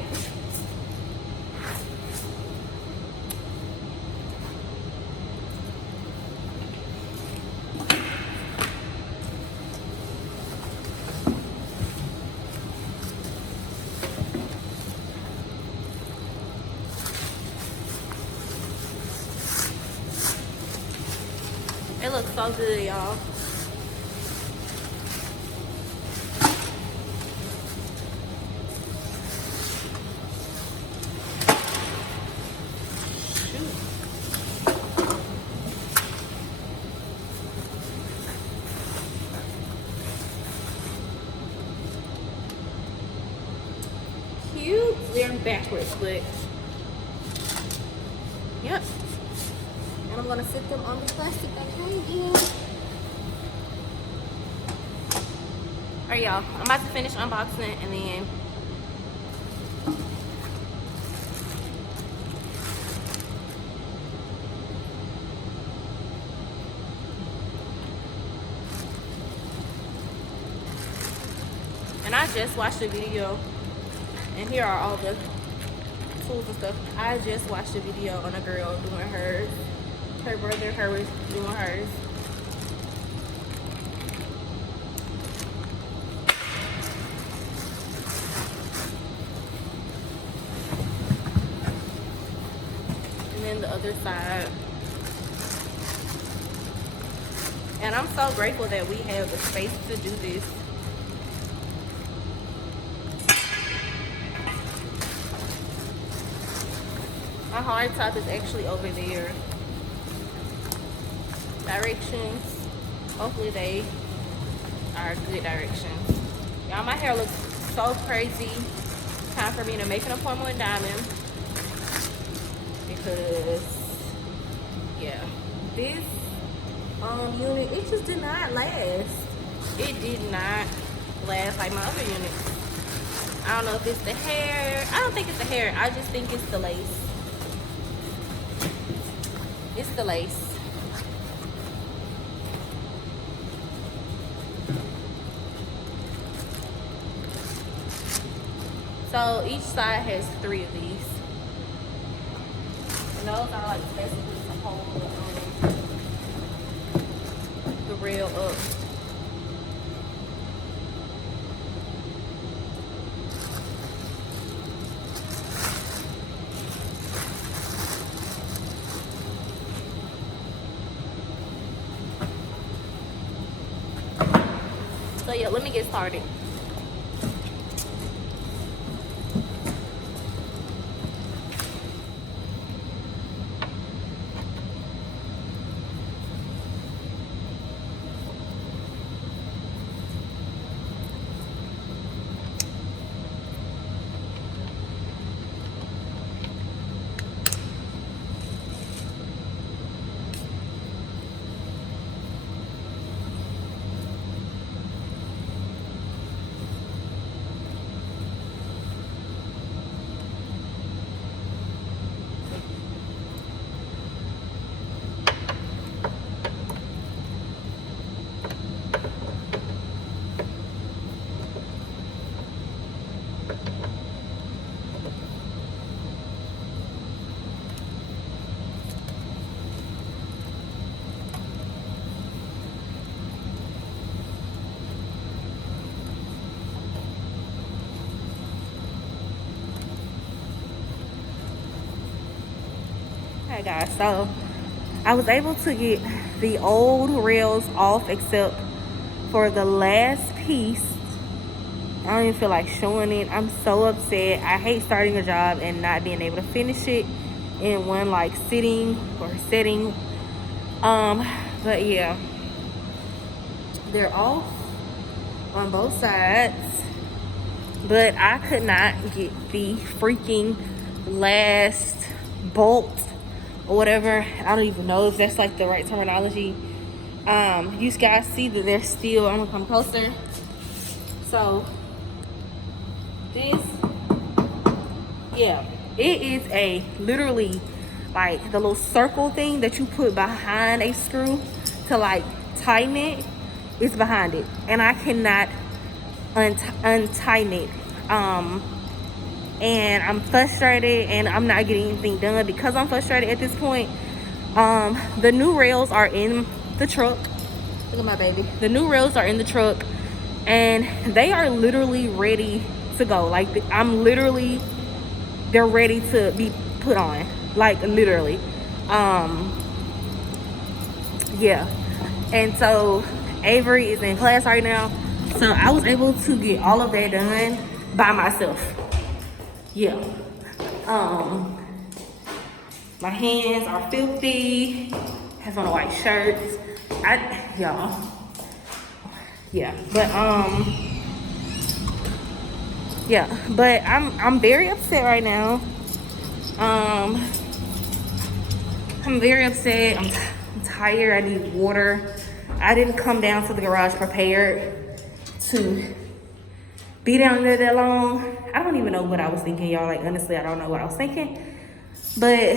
side. It looks so good, y'all. Cute. They're backwards, but yep. And I'm gonna sit them on the plastic again. Alright, y'all. I'm about to finish unboxing and then I just watched the video, and here are all the tools and stuff. I just watched a video on a girl doing hers. Her brother, her was doing hers. And then the other side. And I'm so grateful that we have the space to do this. My hard top is actually over there. Directions. Hopefully they are good directions. Y'all, my hair looks so crazy. Time for me to make an appointment with Diamond. Because, yeah. This unit, it just did not last. It did not last like my other units. I don't know if it's the hair. I don't think it's the hair. I just think it's the lace. It's the lace. So each side has 3 of these. And those are like basically to hold the rail up. So yeah, let me get started. Hey guys, so I was able to get the old rails off except for the last piece. I don't even feel like showing it. I'm so upset. I hate starting a job and not being able to finish it in one like sitting or setting. But yeah, they're off on both sides, but I could not get the freaking last bolt or whatever. I don't even know if that's like the right terminology. You guys see that they're still, I'm gonna come closer. So this, yeah, it is a literally like the little circle thing that you put behind a screw to like tighten it is behind it, and I cannot untighten it. and I'm frustrated and I'm not getting anything done because I'm frustrated at this point. The new rails are in the truck. Look at my baby. The new rails are in the truck and they are literally ready to go. Like, they're ready to be put on, like literally. Yeah. And so Avery is in class right now, so I was able to get all of that done by myself. Yeah. My hands are filthy. Have on a white shirt. Y'all. Yeah, but yeah, but I'm very upset right now. I'm very upset. I'm tired. I need water. I didn't come down to the garage prepared to be down there that long. I don't even know what I was thinking, y'all. Like, honestly, I don't know what I was thinking. But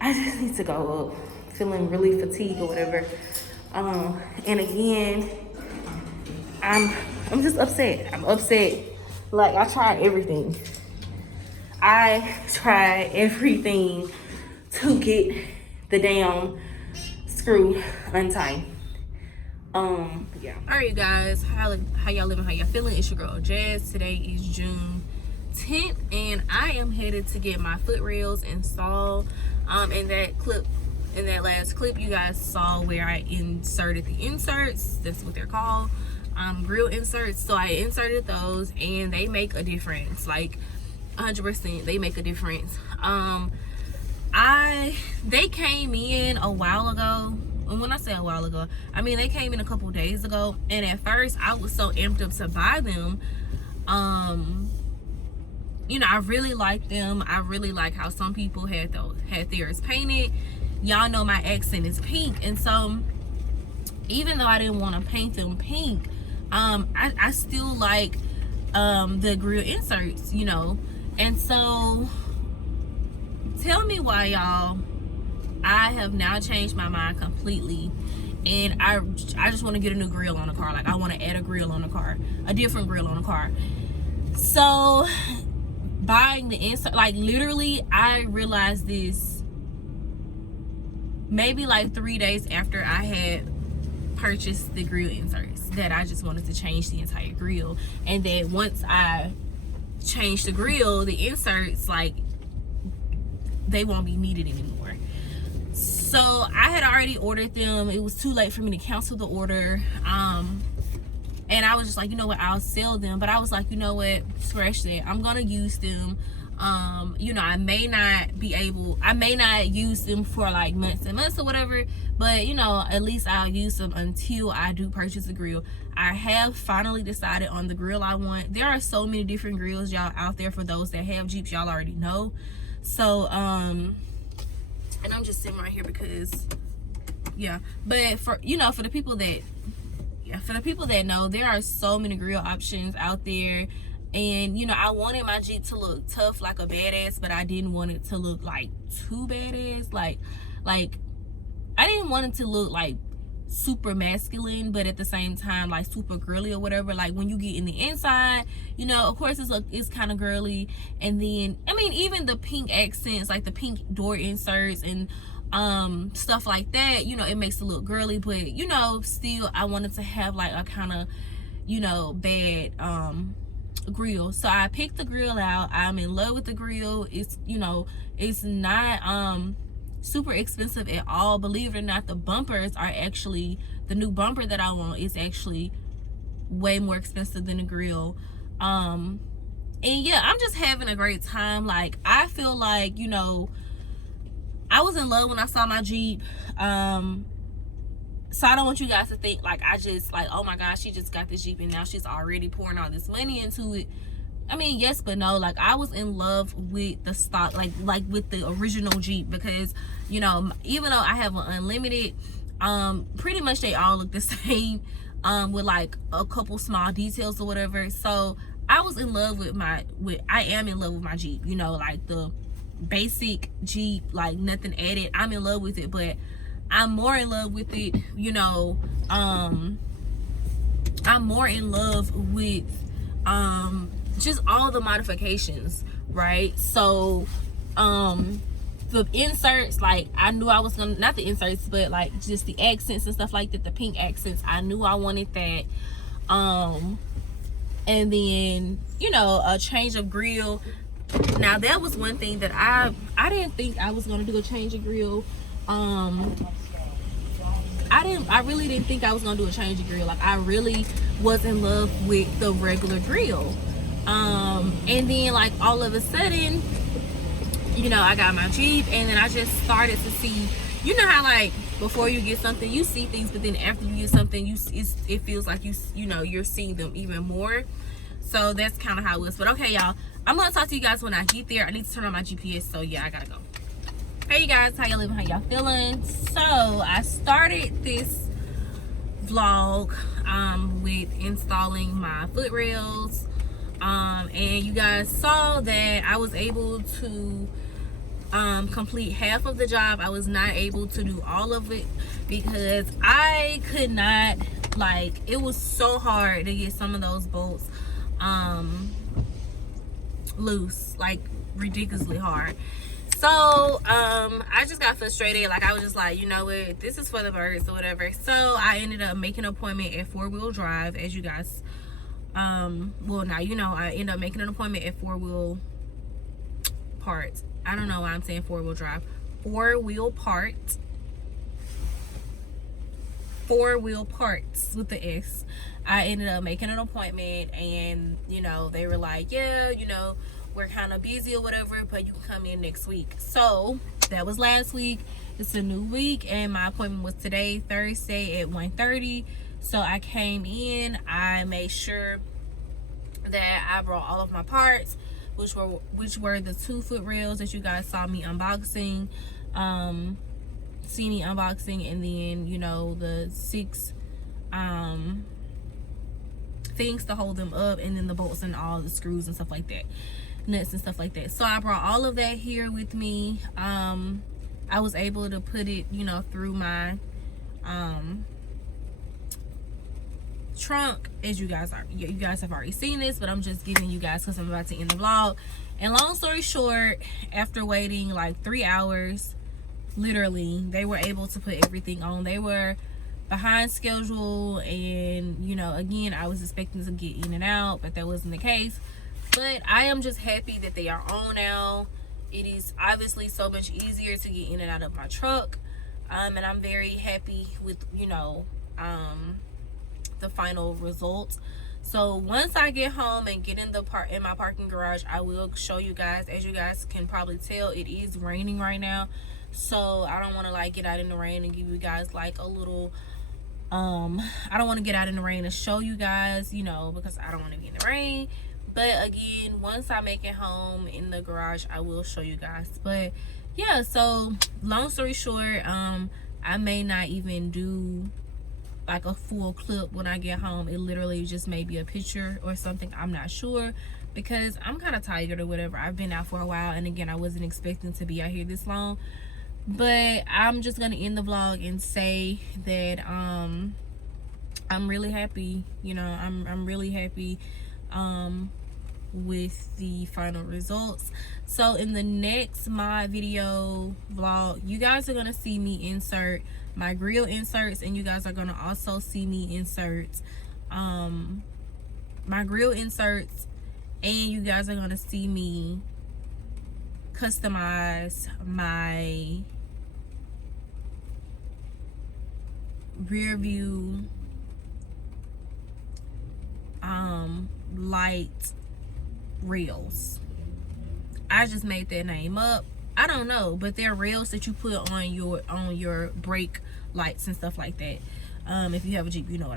I just need to go up. Feeling really fatigued or whatever. And again, I'm just upset. I'm upset. Like, I tried everything. To get the damn screw untied. Yeah. All right, you guys, how y'all living, how y'all feeling? It's your girl Jazz. Today is June 10th and I am headed to get my foot rails installed. In that last clip you guys saw where I inserted the inserts. That's what they're called, grill inserts. So I inserted those and they make a difference, like 100%. They make a difference. They came in a while ago. And when I say a while ago, I mean they came in a couple days ago, and at first I was so amped up to buy them. You know, I really like them. I really like how some people had theirs painted. Y'all know my accent is pink, and so even though I didn't want to paint them pink, I still like the grill inserts, you know. And so tell me why, y'all, I have now changed my mind completely, and I just want to get a new grill on the car. Like, I want to add a grill on the car, a different grill on the car. So buying the insert, like literally I realized this maybe like 3 days after I had purchased the grill inserts, that I just wanted to change the entire grill, and that once I changed the grill, the inserts, like, they won't be needed anymore. So I had already ordered them. It was too late for me to cancel the order. And I was just like, you know what, I'll sell them. But I was like, you know what, scratch that. I'm gonna use them. You know, I may not use them for like months and months or whatever, but you know, at least I'll use them until I do purchase a grill. I have finally decided on the grill I want. There are so many different grills, y'all, out there. For those that have Jeeps, y'all already know. So and I'm just sitting right here because, yeah. But for, you know, for the people that know, there are so many grill options out there. And you know, I wanted my Jeep to look tough, like a badass, but I didn't want it to look like too badass. Like I didn't want it to look like super masculine, but at the same time like super girly or whatever. Like when you get in the inside, you know, of course it's kind of girly. And then, I mean, even the pink accents, like the pink door inserts and stuff like that, you know, it makes it look girly. But you know, still I wanted to have like a kind of, you know, bad grill. So I picked the grill out. I'm in love with the grill. It's, you know, it's not super expensive at all. Believe it or not, the bumpers are actually, the new bumper that I want is actually way more expensive than the grill. And yeah, I'm just having a great time. Like, I feel like, you know, I was in love when I saw my Jeep. So I don't want you guys to think like I just like, oh my gosh, she just got this Jeep and now she's already pouring all this money into it. I mean, yes, but no. Like, I was in love with the stock, like with the original Jeep, because, you know, even though I have an Unlimited, pretty much they all look the same, with like a couple small details or whatever. So I was in love with I am in love with my Jeep, you know, like the basic Jeep, like nothing added. I'm in love with it, but I'm more in love with it, you know, I'm more in love with just all the modifications, right? So the inserts, like I knew I was gonna, not the inserts, but like just the accents and stuff like that, the pink accents, I knew I wanted that. And then, you know, a change of grill. Now that was one thing that I didn't think I was gonna do, a change of grill. I really didn't think I was gonna do a change of grill. Like I really was in love with the regular grill. And then like all of a sudden, you know, I got my Jeep, and then I just started to see, you know how like before you get something you see things, but then after you get something it feels like you know you're seeing them even more. So that's kind of how it was. But okay, y'all, I'm gonna talk to you guys when I get there. I need to turn on my GPS, so yeah, I gotta go. Hey you guys, how y'all living, how y'all feeling? So I started this vlog with installing my foot rails, and you guys saw that I was able to complete half of the job. I was not able to do all of it because I could not, like, it was so hard to get some of those bolts loose, like ridiculously hard. So I just got frustrated. Like I was just like, you know what, this is for the birds or whatever. So I ended up making an appointment at 4-wheel drive, as you guys well, now you know, I ended up making an appointment at 4-wheel parts. I don't know why I'm saying 4-wheel drive. 4-wheel parts. 4-wheel parts with the S. I ended up making an appointment, and you know, they were like, yeah, you know, we're kind of busy or whatever, but you can come in next week. So that was last week. It's a new week, and my appointment was today, Thursday at 1:30. So I came in, I made sure that I brought all of my parts, which were the 2 foot rails that you guys saw me unboxing, and then, you know, the 6 things to hold them up, and then the bolts and all the screws and stuff like that, nuts and stuff like that. So I brought all of that here with me. I was able to put it, you know, through my trunk, as you guys have already seen this, but I'm just giving you guys because I'm about to end the vlog. And long story short, after waiting like 3 hours, literally, they were able to put everything on. They were behind schedule, and you know, again, I was expecting to get in and out, but that wasn't the case. But I am just happy that they are on now. It is obviously so much easier to get in and out of my truck, and I'm very happy with, you know, the final results. So once I get home and get in my parking garage, I will show you guys. As you guys can probably tell, it is raining right now, so I don't want to like get out in the rain and give you guys like a little I don't want to get out in the rain and show you guys, you know, because I don't want to be in the rain. But again, once I make it home in the garage, I will show you guys. But yeah, so long story short, I may not even do like a full clip when I get home. It literally just may be a picture or something. I'm not sure, because I'm kind of tired or whatever. I've been out for a while, and again, I wasn't expecting to be out here this long. But I'm just gonna end the vlog and say that I'm really happy. You know, I'm really happy with the final results. So in the next mod video vlog, you guys are gonna see me insert my grill inserts, and you guys are gonna also see me insert my grill inserts, and you guys are gonna see me customize my rear view light rails. I just made that name up. I don't know, but they're rails that you put on your brake lights and stuff like that. If you have a Jeep, you know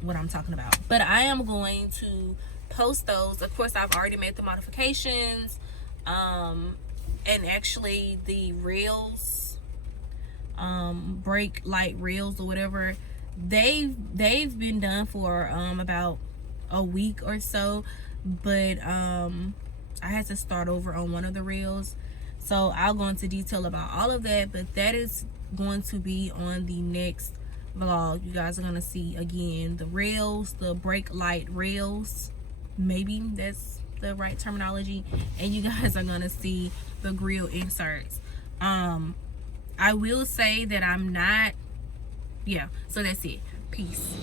what I'm talking about. But I am going to post those. Of course, I've already made the modifications, and actually the rails, brake light rails or whatever, they've been done for about a week or so. But I had to start over on one of the rails, so I'll go into detail about all of that. But that is going to be on the next vlog. You guys are gonna see again the rails, the brake light rails. Maybe that's the right terminology, and you guys are gonna see the grill inserts. I will say that I'm not, yeah, so that's it. Peace.